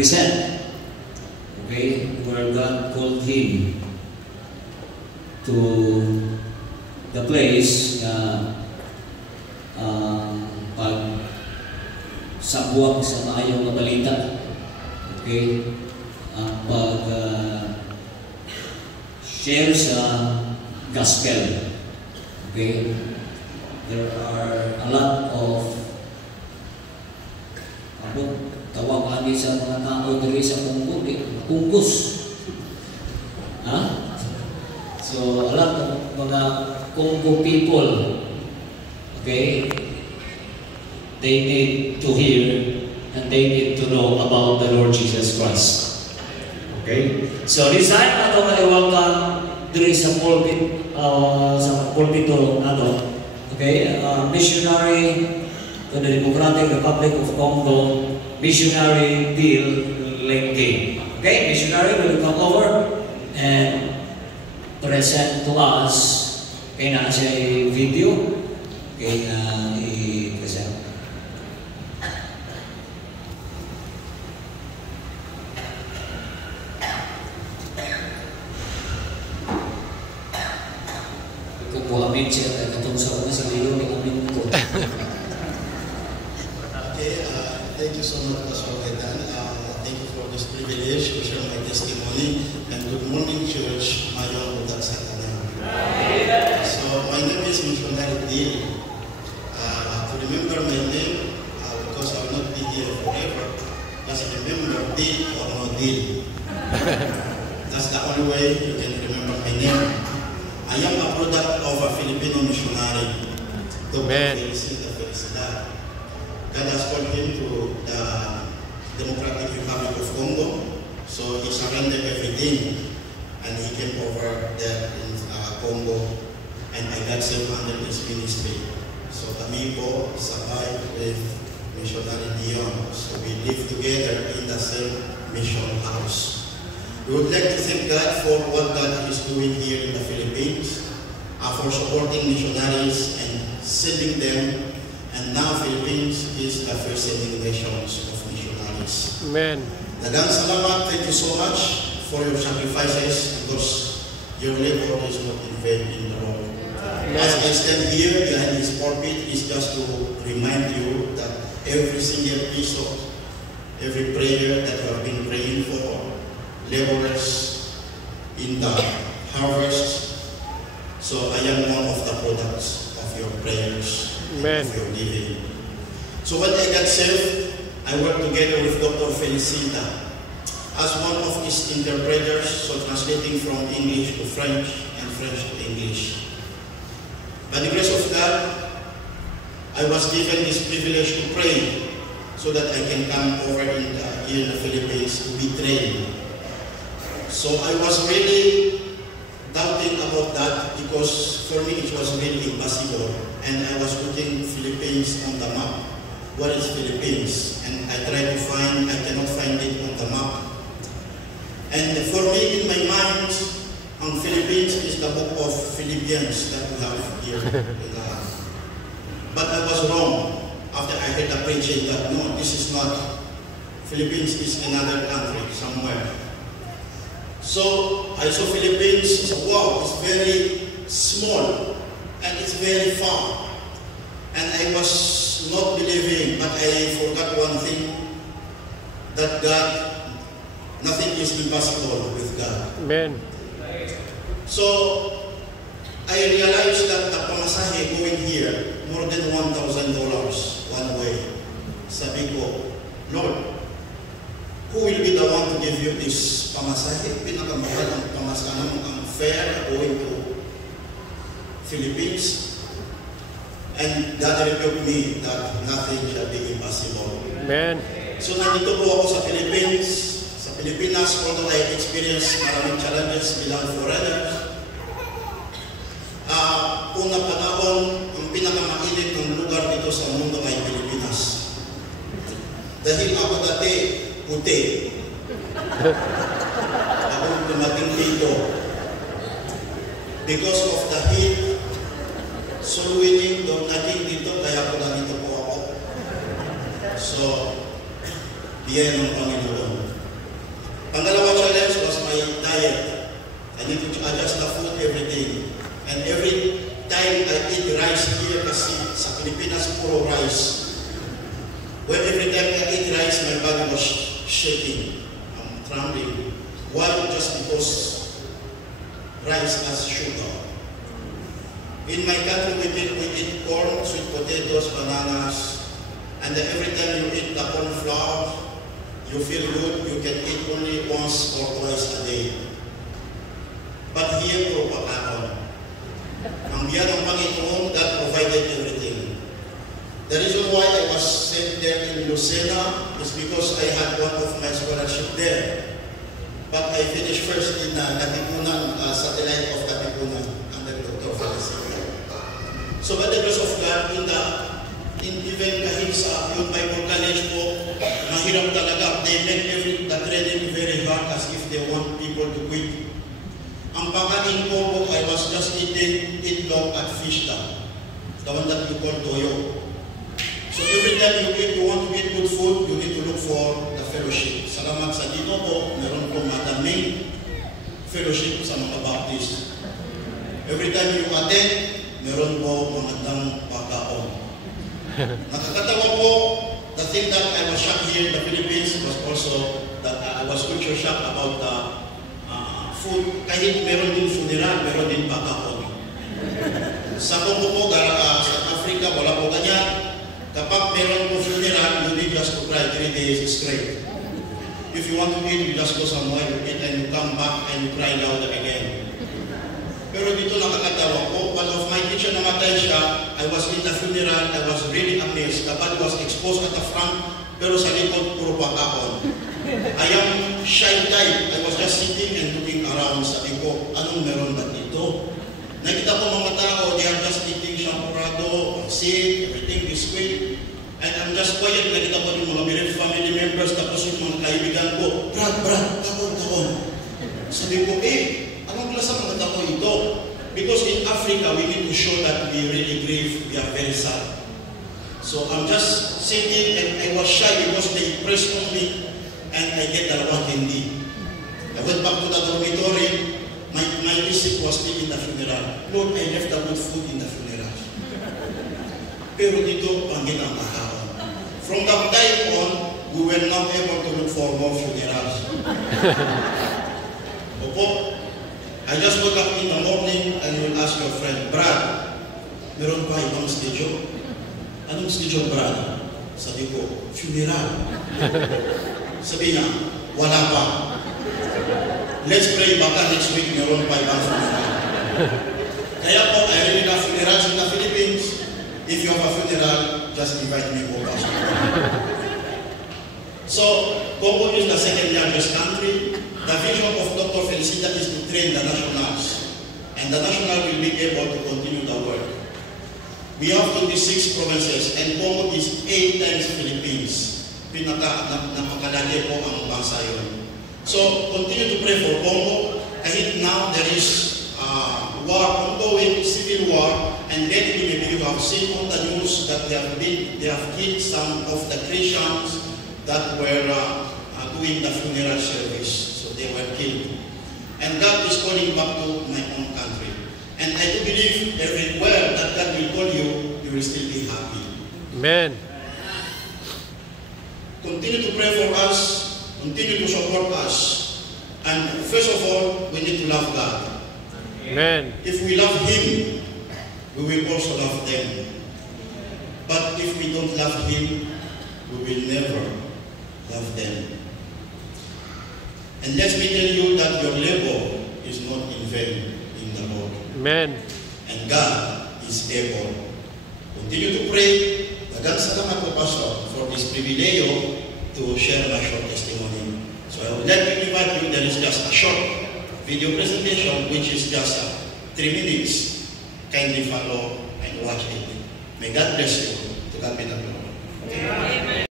represent, okay, where God called him to the place na pag sabuwag sa maayong na balita, okay, pag share sa gospel, okay. There are a lot of tawag ani sa mga tao diri sa Congo, kungkus. So a lot of mga Congo people, okay, they need to hear and they need to know about the Lord Jesus Christ. Okay? So this time ato ma-welcome diri sa pulpit, sa pulpito nato. Okay, missionary to the Democratic Republic of Congo, missionary Bill Lenke. Okay, missionary will come over and present to us. Okay, na siya video. Okay, i-present. Kung po amin siya, katong sa una sa liyo, may amin ko. Okay, thank you so much, Pastor Edan. Thank you for this privilege to share my testimony. And good morning, Church. Mayong budak sa tanan. So, my name is Missionary Dil. To remember my name, because I will not be here forever, just remember Dil or no Dil. That's the only way you can remember my name. I am a product of a Filipino missionary, Dr. Felicita Felicidad. God has called him to the Democratic Republic of Congo, so he surrendered everything and he came over there in Congo, and I got saved under his ministry. So kami po sabay with Missionary Dion, so we live together in the same mission house. We would like to thank God for what God is doing here in the Philippines, for supporting missionaries and sending them. And now Philippines is the first sending nations of missionaries. Amen. Dagang salamat, thank you so much for your sacrifices, because your labor is not in vain in the Lord. As I stand here behind this pulpit is just to remind you that every single piece of every prayer that you have been praying for laborers in the harvest, so I am one of the products of your prayers. Amen. Of your giving. So when I got saved, I worked together with Dr. Felicita as one of his interpreters, so translating from English to French and French to English. By the grace of God, I was given this privilege to pray so that I can come over here in the Philippines to be trained. So I was really doubting about that, because for me it was really impossible, and I was looking Philippines on the map. What is Philippines? And I tried to find, I cannot find it on the map. And for me, in my mind, Philippines is the book of Philippians that we have here. But I was wrong after I heard the preaching that no, this is not, Philippines is another country somewhere. So I saw Philippines, so wow, it's very small and it's very far. And I was not believing, but I forgot one thing, that God, nothing is impossible with God. Amen. So I realized that the pamasahe going here, more than $1,000 one way. Sabi ko, Lord, who will be the one to give you this pamasahe? Pinakamahal ang pamasahe, ang fare going to Philippines. And God rebuked me that nothing shall be impossible. Amen. So nandito po ako sa Philippines, sa Pilipinas, although I experienced maraming challenges bilang foreigners. Una panahon, ang pinakamainit ng lugar dito sa mundo ay Pilipinas. Dahil ako dati, puti. Ako dumating dito. Because of the heat, soul winning, doon natin dito, kaya po nandito po ako. So, biyaya ng Panginoon. every time I eat rice here, kasi sa Pilipinas, puro rice. When every time I eat rice, my body was shaking. I'm trembling. Why? Just because rice has sugar. In my country, we eat corn, sweet potatoes, bananas, and every time you eat the corn flour, you feel good. You can eat only once or twice a day. But here, puro pagkaon. Ang biyan ng Panginoon, God provided everything. The reason why I was sent there in Lucena is because I had one of my scholarship there. But I finished first in Katipunan, satellite of Katipunan, under Dr. Felicita. So by the grace of God, even kahit sa yung Bible College po, mahirap talaga. They make the training very hard as if they want people to quit. Ang pagkain ko, I was just eating itlog at fish tank. The one that you call toyo. So every time you want to eat good food, you need to look for the fellowship. Salamat sa dito po, meron pong madaming fellowship sa mga Baptist. Every time you attend, meron po magandang pagkaon. Nakakatawa po, the thing that I was shocked here in the Philippines was also that I was culture shocked about the food. Kahit meron din funeral, meron din pagkaon. Sa Congo po, sa Africa, wala po ganyan. Kapag meron po funeral, you need just to cry 3 days straight. If you want to eat, you just go somewhere, you eat, and you come back and you cry louder again. Pero dito nakakatawa po, one of my teacher namatay siya, I was in the funeral, I was really amazed. The body was exposed at the front, pero sa likod, puro pagkaon. I am shy type. I was just sitting and looking around. Sabi ko, anong meron ba dito? Nakita ko mga tao, they are just eating champurrado, pancit, everything biscuit. And I'm just quiet. Nakita ko yung mga bereaved family members, tapos yung mga kaibigan ko, Brad, takon. Sabi ko, anong klase mga tao ito? Because in Africa, we need to show that we really grieve, we are very sad. So I'm just sitting and I was shy because they pressed on me. And I get the one hindi. I went back to the dormitory. My receipt was still in the funeral. Lord, I left the good food in the funeral. Pero dito, panggit ang pagkaon. From that time on, we were not able to look for more funerals. Opo, I just wake up in the morning and you will ask your friend, Brad, meron pa ibang schedule? Anong schedule, Brad? Sabi ko, funeral. Sabi niya, wala pa. Let's pray, baka next week meron pa ibang funeral. Kaya po, I really love funerals in the Philippines. If you have a funeral, just invite me over. So, Congo is the second largest country. The vision of Dr. Felicita is to train the nationals. And the national will be able to continue the work. We have 26 provinces and Congo is 8 times Philippines. Napakalaki po ang bansa yun. So, continue to pray for Congo. Kahit now there is war ongoing, civil war, and lately maybe you have seen on the news that they have killed some of the Christians that were doing the funeral service. So they were killed. And God is calling back to my own country. And I do believe everywhere that God will call you, you will still be happy. Amen. Continue to pray for us, continue to support us. And first of all, we need to love God. Amen. If we love Him, we will also love them. But if we don't love Him, we will never love them. And let me tell you that your labor is not in vain in the Lord. Amen. And God is able. Continue to pray. Daghang salamat po, Pastor, for this privilege to share my short testimony. So I would like to invite you, there is just a short video presentation which is just 3 minutes. Kindly follow and watch it. May God bless you. To God be the glory.